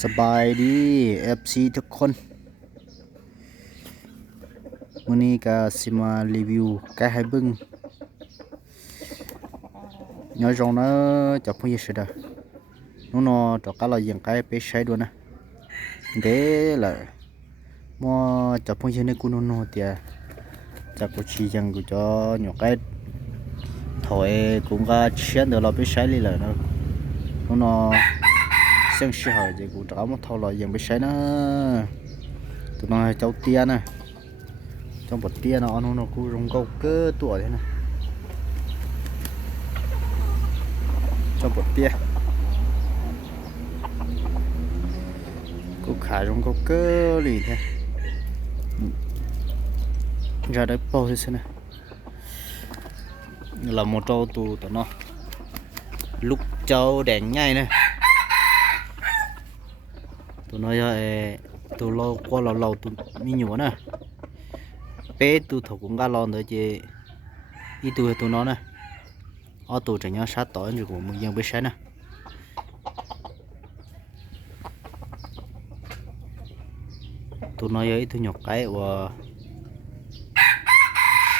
สบายดี FC ทุกคนวันนี้ก็สิมารีวิวไก่ให้เบึ้งnhớ rong nó chọc phong gì đó nó nó chọc cá là dạng cái bé sai luôn nè để là mua chọc phong gì này cũng nó nó tiệt chắc có chi rằng của cho nhỏ cái thôi cũng có chuyện được là bé sai đi là nó nó nó xem sự hỏi gì cũng trả một thau là dạng bé sai nó tụi nó cháu tia này trong bột tia nó nó nó cũng rong câu cơ tuổi thế này trong bột tia cũng khá rong câu cơ lì thế ra đấy bao thế này là một trâu tù tụi nó lúc cháu đèn nhai này tụi nó giờ ờ, tụi lo qua lâu lâu tụi mi nhiều nè. Bé tụi thầu cũng ga lon nữa chứ. Ít tụi tụi nó nè. Ở tụi chẳng nhớ sát tối rồi cũng dân biết sáng nè. Tụi nó ấy tụi nhọc cái và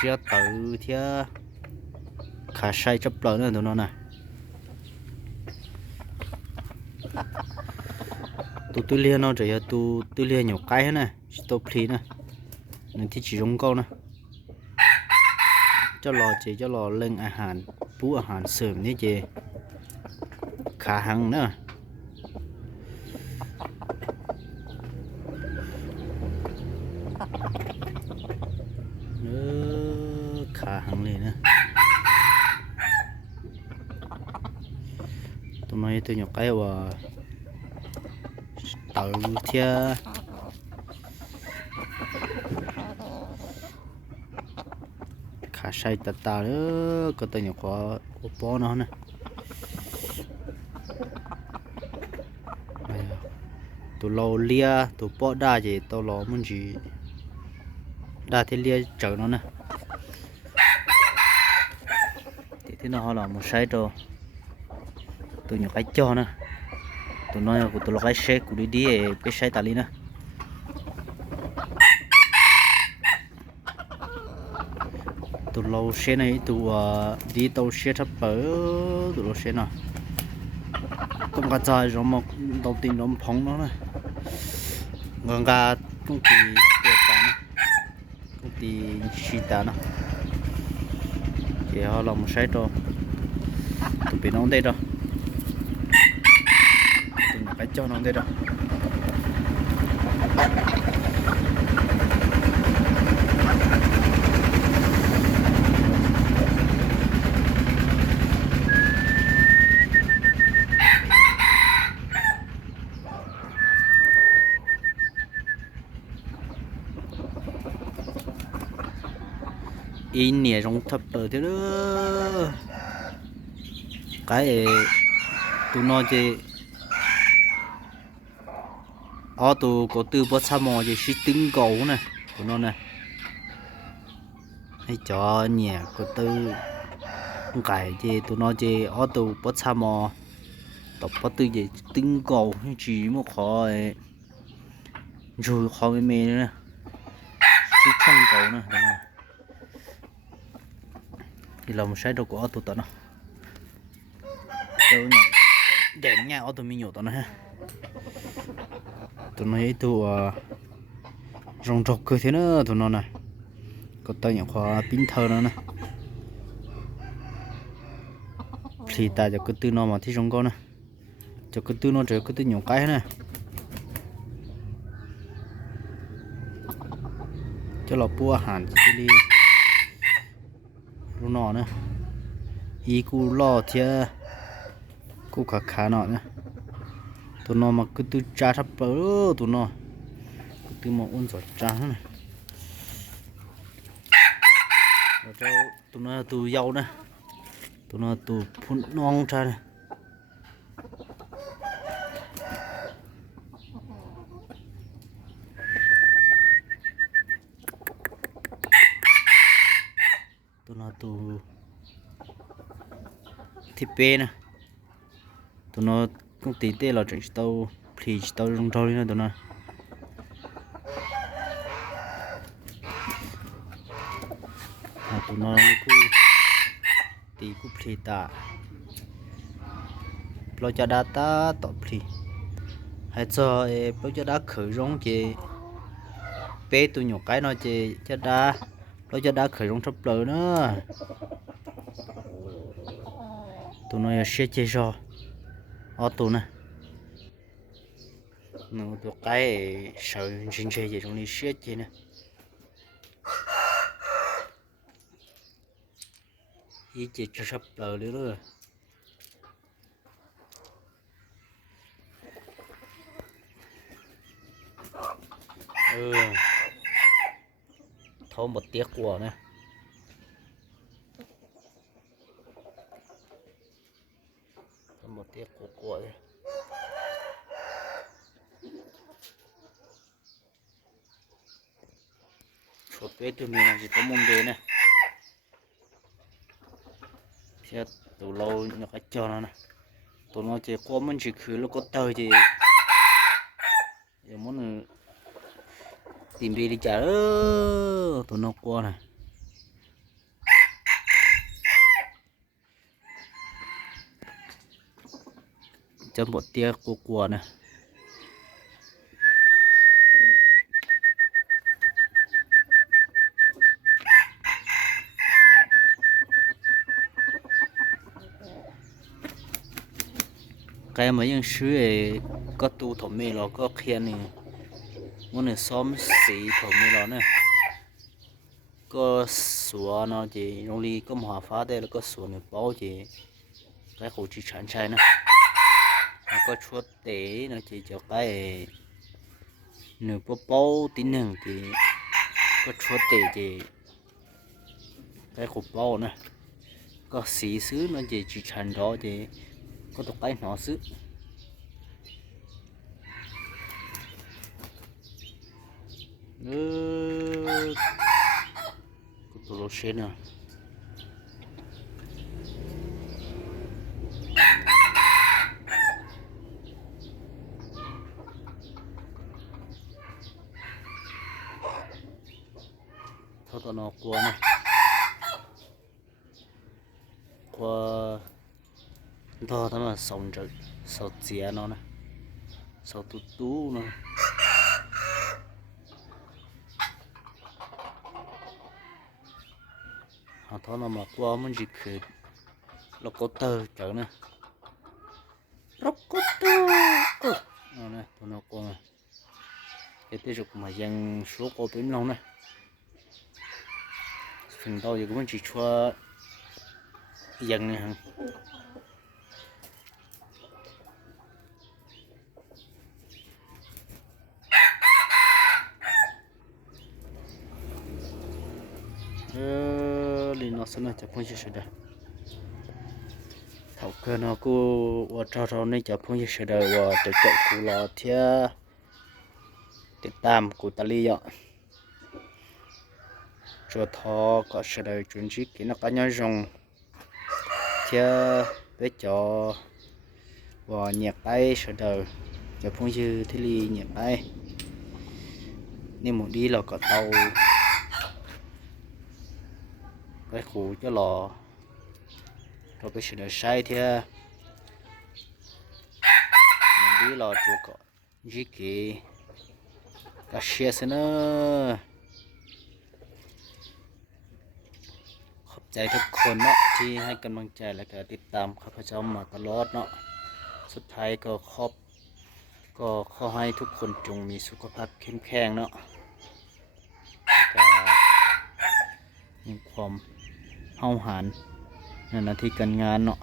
sẽ tự theo khá sai chấp lợi nữa tụi nó nè. tụi tôi liên nó chỉ tụi tôi liên nhiều cái hết nè stop pli nè nên thì chỉ giống câu nè cho lò chỉ cho lò lên อาหารปูอาหารเสริมนี่เจขาหั tự chưa khá sai tà tà nữa có tên nhỏ quá bó nó nè. À. Tụ lò lia tụ bó đa gì tụ lo muốn gì? Đa thế lia chở nó nè. Thế thế nào là một sai rồi, tụ nhỏ cái cho nữa tụi nó của tụ cái xe của đi đi cái sai tà li nè tụ lâu xe này tụ đi tàu xe thấp bờ tụ lâu xe nào công cả dài rồi mà đầu tiên nó phóng nó này ngang cả công ty tiệt tán công ty xì tán nó thì họ làm một sai rồi tụ bị nó đây rồi tụ cái cho nó đây rồi in nè trong thập bờ thế đó cái, tụi nó chỉ ở tụ có từ bớt xa mò gì xí trứng gấu nè, của nó nè. Hay cho nhẹ có từ cái gì tụi nó gì ở tụ bớt xa mò. Tập bớt từ gì trứng gấu chỉ một khỏi rồi khó mê mê nữa nè. Xí trăng gấu nè thì là một sai đồ của ô tô tao nó đâu nhỉ đèn nha ô tô mình nhổ tao nó ha. Tụi nó ấy tụ rong rọc cơ thế nữa tụi nó này có tay nhỏ khoa pin thơ nữa nè thì ta cho cái tư nó mà thích rong con nè cho cái tư nó trở cái tư nhỏ cái nè cho lọ bua hàn cho đi lu nọ nữa ý cu lo thia cu khá khá nọ nữa tụi nó mà cứ tư cha sắp bờ, tụi nó. Cứ tư mà ôn giọt cha này. Rồi cho tụi nó tụi dâu nè. Tụi nó tụi phun non cha này tụi nó tụi thịt bê nè. Tụi nó cũng tí tê là chuyện tàu thì tàu rong rau đi nữa đó nè à tụi nó cứ tí cứ thì ta lo cho đa ta tọt thì hay cho lo cho đa khử rong chị bé tụi nhổ cái nó chị cho đa lo cho đa khởi rong sắp lỡ nữa. Tụi nó sẽ chơi rồi auto tụi này nó được cái sợ xin chơi gì trong đi sẽ chơi nè. Ý chị cho sắp lỡ nữa rồi ừ. Thôi một tiếc của nè thâu một tiếc của của đây số bé tụi mình là chỉ có mông đế nè thì từ lâu nó cái cho nó nè tụi nó chỉ có mình chỉ khử nó có tờ thì giờ muốn tìm đi đi chả ơ nó qua này một tia của của này cái mà những thứ ấy có tu thổ mê nó có khen này. Muốn này xóm xí thổ mê nó nữa, có sủa nó chỉ trong ly có hòa phá đây là có sủa này bao chỉ cái khẩu chỉ sản chai nữa, nó có chuột tế nó chỉ cho cái nửa bao bao tín hằng thì có chuột tế thì cái khẩu bao nữa, có xí xứ nó chỉ chỉ sản đó thì có tục cái nó xứ Ừ. Cái tụi lô xên à. Thôi tụi nó qua này. Qua thôi thằng là sống trực sầu chè nó nè. Sầu tu tú nó. Họ thôi, nó mà qua mình chỉ khử nó có tờ chở nè. Nó có tờ nó nè, tụi nó qua nè. Cái tiếp tục mà dân số có tính lòng nè. Phần đầu thì cũng chỉ cho dân này Ờ, lì ờ liền nó sẽ là chụp phong sự đây thầu cơ nó cô và cho cho nên chụp phong sự đây và chụp chụp cụ lò thia. Tiết tam cụ ta li ạ cho thọ có sự đời chuẩn chỉ kỹ nó có nhau dùng thia bé cho và nhạc tay sự đời. Chụp phong sự thế li nhạc tay nên một đi là có tàu. Cái khu cho lò rồi cái sự đời sai thì mình đi lò chuột có gì kì cả xe xin nữa ขอบใจทุกคนเนาะที่ให้กำลังใจและก็ติดตามข้าพเจ้ามาตลอดเนาะสุดท้ายก็ขอบก็ขอให้ทุกคนจงมีสุขภาพเข้มแข็งเนาะมีความ เฮาหารนั่นนาที่การงานเนาะ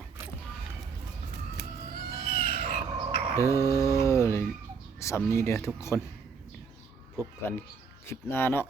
เด้อสำนีเด้อทุกคน พบกันคลิปหน้าเนาะ